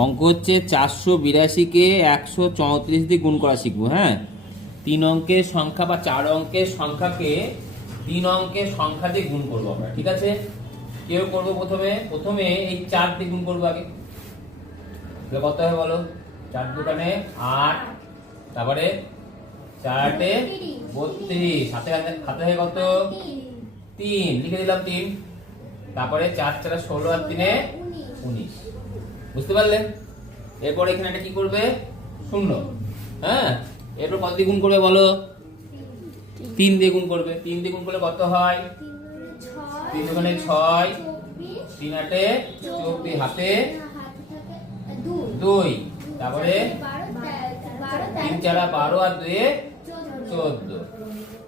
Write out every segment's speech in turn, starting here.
অঙ্ক হচ্ছে 482কে 134 দিয়ে গুণ করা শিখবো। হ্যাঁ, 3 অঙ্কের সংখ্যা বা 4 অঙ্কের সংখ্যাকে 3 অঙ্কের সংখ্যা দিয়ে গুণ করবো আমরা। ঠিক আছে, কেউ করবো প্রথমে এই 4 দিয়ে গুণ করবো আগে। কত হবে বলো? 4 দোকানে 8, তারপরে 4 8 32, হাতে হয় কত? 3, লিখে দিলাম 3। তারপরে 4 4 16 আর 3 19। বুঝতে পারলে? এরপর এখানে একটা কি করবে? 0। হ্যাঁ, এরপর কত দিয়ে গুণ করবে বলো? 3 দিয়ে গুণ করবে। 3 দিয়ে গুণ করলে কত হয়? 3 দোকানে 6, 3 8 24, হাতে 2, তারপরে 3 4 12 আর 2 14।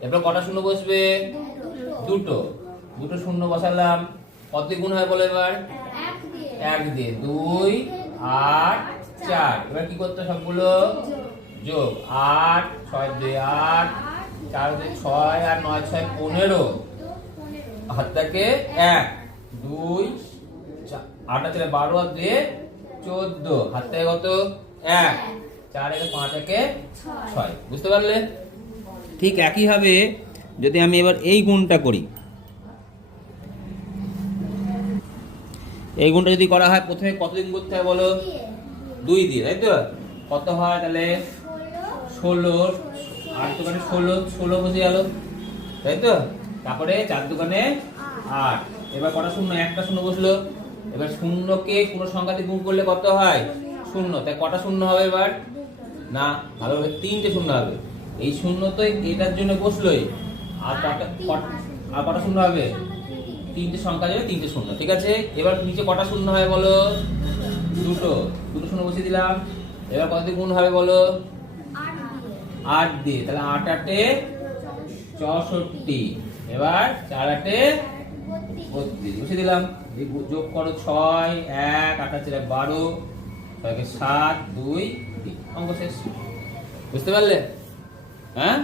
এরপর কটা শূন্য বসবে? দুটো শূন্য বসালাম। কত দিয়ে গুণ হয় বলো এবার? 1 দিয়ে। 2 8 4। এবার কি করতে সবগুলো যোগ। 8 6 2 8, 4 2 6 আর 9 6 15। হাত থেকে 1 2 8 4 12 আর 2 14। হাত থেকে কত? 1 4 1 5 1 6। বুঝতে পারলে? ঠিক একই ভাবে যদি আমি এবার এই গুণটা করি, এই গুণটা যদি করা হয় প্রথমে কত দিন করতে হয় বলো? 2 দিয়ে, তাই তো? কত হয় তাহলে? 16। 8 দোকানে 16 বসে গেল, তাই তো? তারপরে 4 দোকানে 8। এবার কটা শূন্য? একটা শূন্য বসলো। এবার শূন্যকে কোনো সংখ্যা দিয়ে গুণ করলে কত হয়? 0। তাই কটা শূন্য হবে এবার? না, ভালোভাবে 3টে শূন্য হবে। এই শূন্য তো এটার জন্য বসলোই। আর কটা শূন্য হবে? 3টে সংখ্যা যাবে, 3টে শূন্য। ঠিক আছে, এবার নিচে কটা শূন্য হয় বলো? দুটো শূন্য বসিয়ে দিলাম। এবার কত দিয়ে গুণ হবে বলো? 8 দিয়ে। তাহলে 8 8 64। এবার 4 8 32 বসিয়ে দিলাম। যোগ করো 6 1 8 4 12, 6 7 2 3। অঙ্ক শেষ। বুঝতে পারলে? হ্যাঁ।